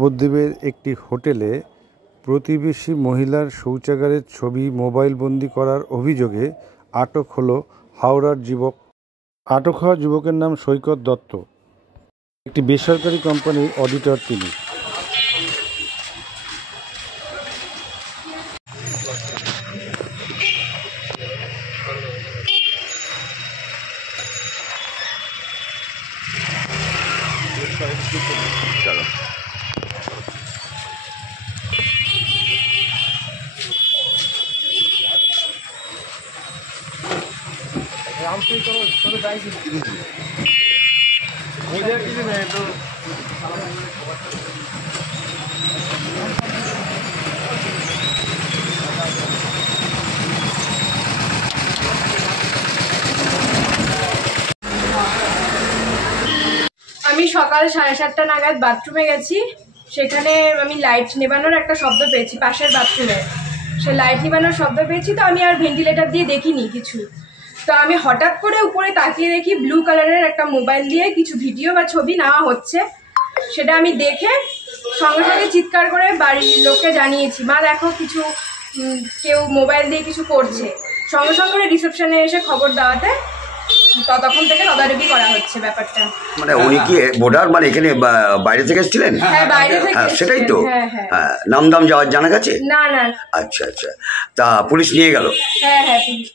নবদ্বীপের একটি হোটেলে প্রতিবেশী মহিলার শৌচাগারের ছবি মোবাইলবন্দি করার অভিযোগে আটক হল হাওড়ার যুবক। আটক হওয়া যুবকের নাম সৈকত দত্ত। একটি বেসরকারি কোম্পানির অডিটর তিনি। চলো আমি সকাল 7:30 নাগাদ বাথরুমে গেছি। সেখানে আমি লাইট নেবানোর একটা শব্দ পেয়েছি পাশের বাথরুমে। সে লাইট নেবানোর শব্দ পেয়েছি, তো আমি আর ভেন্টিলেটর দিয়ে দেখিনি কিছু। তো আমি হঠাৎ করে উপরে তাকিয়ে দেখি ব্লু কালারের একটা মোবাইল দিয়ে কিছু ভিডিও বা ছবি নেওয়া হচ্ছে। সেটা আমি দেখে সঙ্গে সঙ্গে চিৎকার করে বাড়ির লোককে জানিয়েছি, মা দেখো কিছু কেউ মোবাইল দিয়ে কিছু করছে। সঙ্গে সঙ্গে রিসেপশনে এসে খবর দেওয়াতে তখন থেকে তদারকি করা হচ্ছে ব্যাপারটা। মানে উনি কি বোর্ডার, মানে এখানে বাইরে থেকে এসেছিলেন? হ্যাঁ, বাইরে থেকে। সেটাই তো। হ্যাঁ, নাম দাম জানা গেছে? না। আচ্ছা, তা পুলিশ নিয়ে গেল? হ্যাঁ, পুলিশ